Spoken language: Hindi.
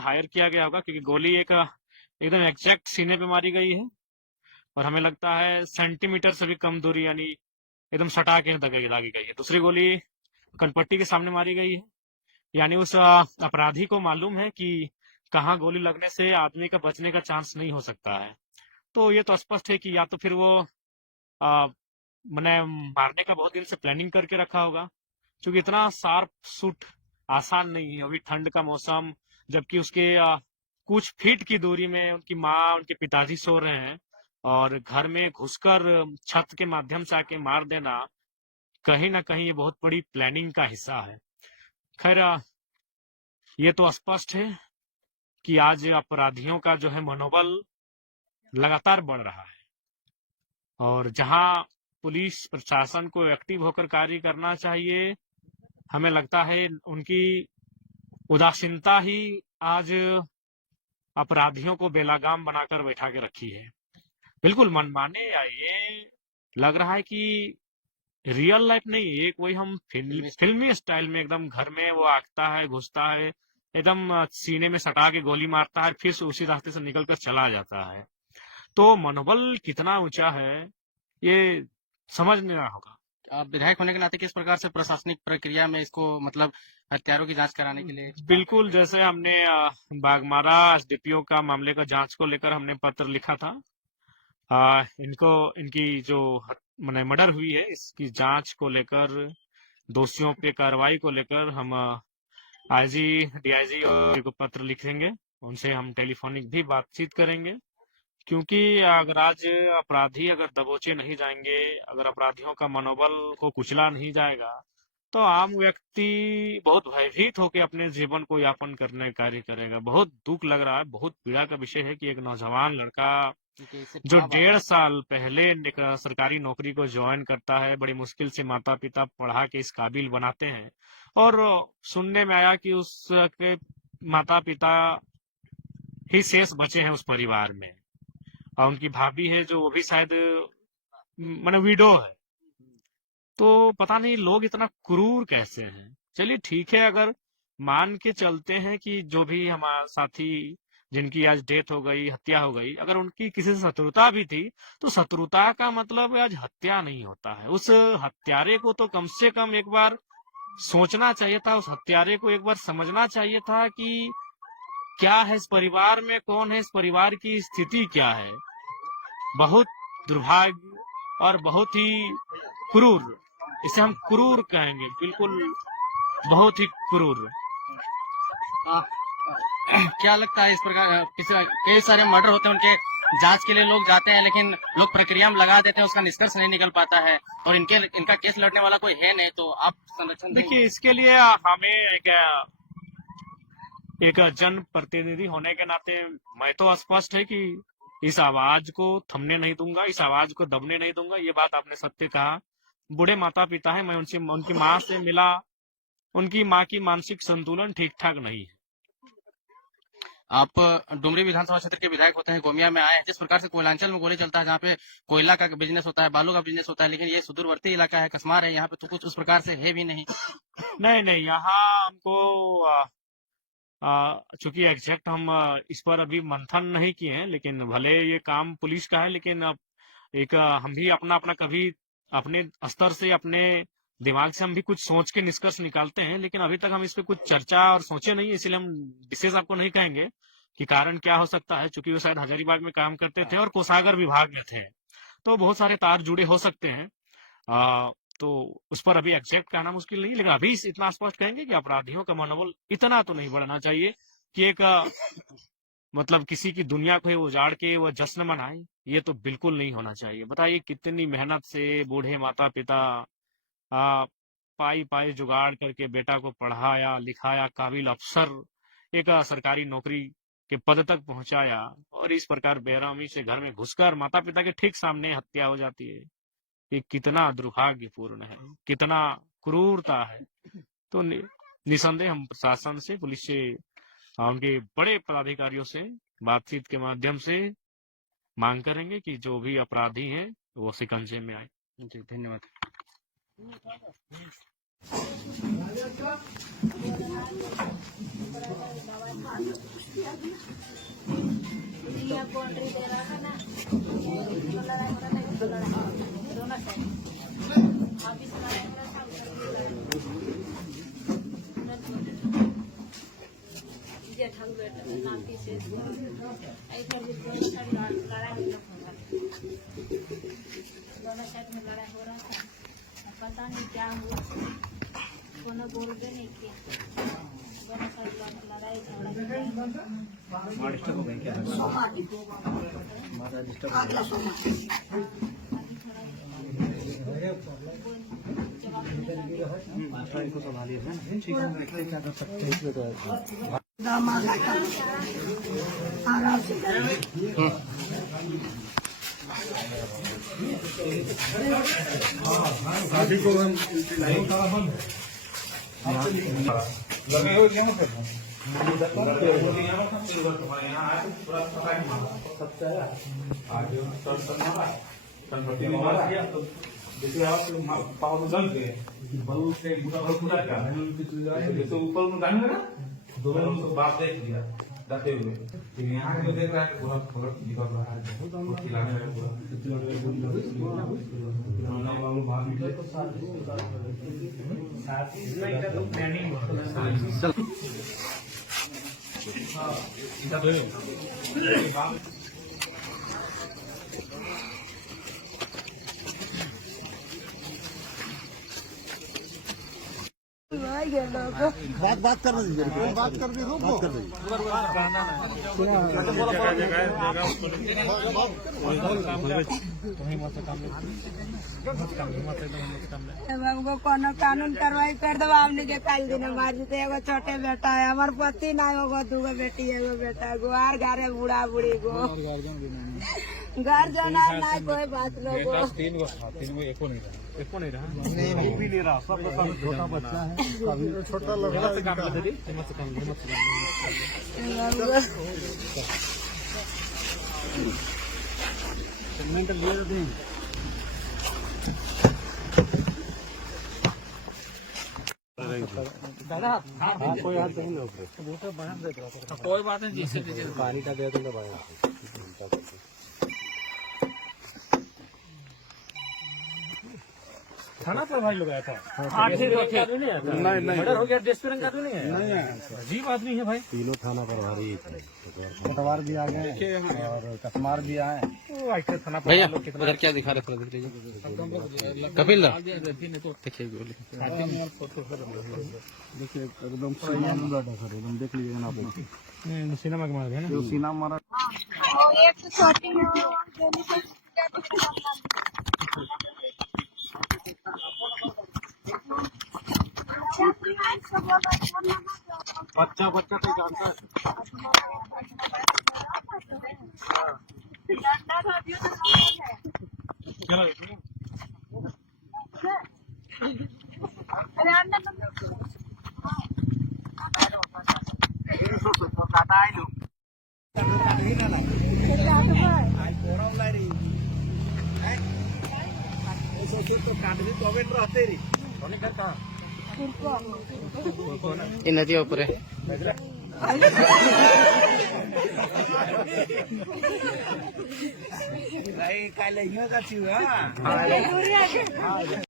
हायर किया गया होगा, क्योंकि गोली एक एकदम एग्जैक्ट सीने पे मारी गई है और हमें लगता है सेंटीमीटर से भी कम दूरी, यानी एकदम सटा के दागी गई है। दूसरी गोली कनपट्टी के सामने मारी गई है, यानी उस अपराधी को मालूम है कि कहाँ गोली लगने से आदमी का बचने का चांस नहीं हो सकता है। तो ये तो स्पष्ट है कि या तो फिर वो आ, मैंने मारने का बहुत दिन से प्लानिंग करके रखा होगा, क्योंकि इतना शार्प शूट आसान नहीं है। अभी ठंड का मौसम, जबकि उसके कुछ फीट की दूरी में उनकी माँ उनके पिताजी सो रहे हैं, और घर में घुसकर छत के माध्यम से आके मार देना कहीं ना कहीं ये बहुत बड़ी प्लानिंग का हिस्सा है। खैर, ये तो स्पष्ट है कि आज अपराधियों का जो है मनोबल लगातार बढ़ रहा है, और जहां पुलिस प्रशासन को एक्टिव होकर कार्य करना चाहिए, हमें लगता है उनकी उदासीनता ही आज अपराधियों को बेलगाम बनाकर बैठा के रखी है। बिल्कुल मनमाने, या ये लग रहा है कि रियल लाइफ नहीं, एक वही हम फिल्मी स्टाइल में एकदम घर में वो आगता है, घुसता है, एकदम सीने में सटा के गोली मारता है, फिर से उसी रास्ते से निकल कर चला जाता है। तो मनोबल कितना ऊंचा है ये समझ नहीं रहा होगा। आप विधायक होने के नाते किस प्रकार से प्रशासनिक प्रक्रिया में इसको मतलब हत्यारों की जांच कराने के लिए बिल्कुल, जैसे हमने बागमारा एसडीपीओ का मामले का जांच को लेकर हमने पत्र लिखा था। इनको इनकी जो मैंने मर्डर हुई है, इसकी जांच को लेकर, दोषियों पे कार्रवाई को लेकर हम आईजी डीआईजी को पत्र लिखेंगे। उनसे हम टेलीफोनिक भी बातचीत करेंगे, क्योंकि अगर आज अपराधी अगर दबोचे नहीं जाएंगे, अगर अपराधियों का मनोबल को कुचला नहीं जाएगा, तो आम व्यक्ति बहुत भयभीत होकर अपने जीवन को यापन करने का कार्य करेगा। बहुत दुख लग रहा है, बहुत पीड़ा का विषय है कि एक नौजवान लड़का जो 1.5 साल पहले एक सरकारी नौकरी को ज्वाइन करता है, बड़ी मुश्किल से माता पिता पढ़ा के इस काबिल बनाते हैं, और सुनने में आया कि उसके माता पिता ही शेष बचे हैं उस परिवार में, और उनकी भाभी है जो वो भी शायद माने विडो है। तो पता नहीं लोग इतना क्रूर कैसे हैं। चलिए ठीक है, अगर मान के चलते हैं कि जो भी हमारा साथी जिनकी आज डेथ हो गई, हत्या हो गई, अगर उनकी किसी से शत्रुता भी थी, तो शत्रुता का मतलब आज हत्या नहीं होता है। उस हत्यारे को तो कम से कम एक बार सोचना चाहिए था, उस हत्यारे को एक बार समझना चाहिए था कि क्या है इस परिवार में, कौन है इस परिवार की स्थिति क्या है। बहुत दुर्भाग्य और बहुत ही क्रूर, इसे हम क्रूर कहेंगे, बिल्कुल बहुत ही क्रूर। क्या लगता है इस प्रकार कई सारे मर्डर होते हैं, उनके जांच के लिए लोग जाते हैं, लेकिन लोग प्रक्रिया में लगा देते हैं, उसका निष्कर्ष नहीं निकल पाता है, और इनका केस लड़ने वाला कोई है नहीं, तो आप संरक्षण देखिए, इसके लिए हमें एक जन प्रतिनिधि होने के नाते मैं तो स्पष्ट है कि इस आवाज को थमने नहीं दूंगा, इस आवाज को दबने नहीं दूंगा। ये बात आपने सत्य कहा। बूढ़े माता पिता है, मैं उनसे उनकी माँ से मिला, उनकी माँ की मानसिक संतुलन ठीक ठाक नहीं है। आप डुमरी विधानसभा क्षेत्र के विधायक होते हैं, गोमिया में आए हैं। जिस प्रकार से कोयलांचल में गोली चलता है, जहाँ पे कोयला का बिजनेस होता है, बालू का बिजनेस होता है, लेकिन ये सुदूरवर्ती इलाका है, कसमार है, यहाँ पे तो कुछ उस प्रकार से है भी नहीं। नहीं, यहाँ हमको चूंकि एग्जैक्ट हम इस पर अभी मंथन नहीं किए हैं, लेकिन भले ये काम पुलिस का है, लेकिन अब एक हम भी अपना अपना कभी अपने स्तर से, अपने दिमाग से हम भी कुछ सोच के निष्कर्ष निकालते हैं, लेकिन अभी तक हम इस पे कुछ चर्चा और सोचे नहीं, इसलिए हम विशेष आपको नहीं कहेंगे कि कारण क्या हो सकता है। चूंकि वो शायद हजारीबाग में काम करते थे और कोषागार विभाग में थे, तो बहुत सारे तार जुड़े हो सकते हैं। तो उस पर अभी एग्जैक्ट कहना मुश्किल नहीं, लेकिन अभी इतना स्पष्ट कहेंगे कि अपराधियों का मनोबल इतना तो नहीं बढ़ना चाहिए कि एक मतलब किसी की दुनिया को उजाड़ के वो जश्न मनाए। ये तो बिल्कुल नहीं होना चाहिए। बताइए कितनी मेहनत से बूढ़े माता पिता आ, पाई पाई जुगाड़ करके बेटा को पढ़ाया लिखाया, काबिल अफसर एक सरकारी नौकरी के पद तक पहुंचाया, और इस प्रकार बेरहमी से घर में घुसकर माता पिता के ठीक सामने हत्या हो जाती है। ये कितना दुर्भाग्यपूर्ण है, कितना क्रूरता है। तो निसंदेह हम प्रशासन से, पुलिस से, उनके बड़े पदाधिकारियों से बातचीत के माध्यम से मांग करेंगे कि जो भी अपराधी हैं वो शिकंजे में आए। जी, धन्यवाद। बाउंड्री दे रहा था ना, लड़ाई हो रहा था, दोनों साइड अभी लड़ाई हो रहा था, ठाकुर बेटा नाती से ऐसा भी दोनों साइड लड़ाई हो रहा था, दोनों साइड में लड़ाई हो रहा था, पता नहीं क्या हुआ, कोनो बोल भी नहीं किया, दोनों साइड लड़ाई झगड़ा डिस्टर्ब हो गई क्या? डिस्टर्ब इनको संभालिए ना, ठीक है, क्या कर सकते हैं इसमें तो शादी को लगे हो क्या मतलब जैसे आप पावर जल गए बल्ब से पूरा क्या जैसे ऊपर में गाने ना दोनों तो बाप देख लिया जाते हुए लेकिन यहाँ के देख रहा है पूरा फर्क दिखा रहा है खिलाने में पूरा बात कर दीजिए, बात कर दी बात कर दीजिए। हमको कोनो कानून कार्रवाई कर दो, हमने के कल दिन मार जीते, एगो छोटे बेटा है, हमारे पति ना एगो दूगो बेटी एगो बेटा है, गुआर घरे बूढ़ा बूढ़ी गो घर जाना ना कोई बात लोगो तीन गो एको नहीं रहा नहीं भी नहीं रहा सब छोटा बच्चा है छोटा लग रहा है दादा कोई हाथ नहीं लोग कोई बात नहीं, जिससे पानी का दे दूंगा भाई थाना पर भाई लोग आया था नहीं मर्डर हो गया, डिस्पेरिंग कानून नहीं है, नहीं है, अजीब आदमी है भाई। तीनों थाना प्रभारी कोटवार भी आ गए और कसमार भी आए। थाना भैया उधर क्या दिखा रहे थे, कपिल देखिए एकदम एकदम देख लीजिए ना आप सिनेमा के मारे जो सीना मारा बच्चा बच्चा तो जानता है ये नदी ऊपर है भाई काले का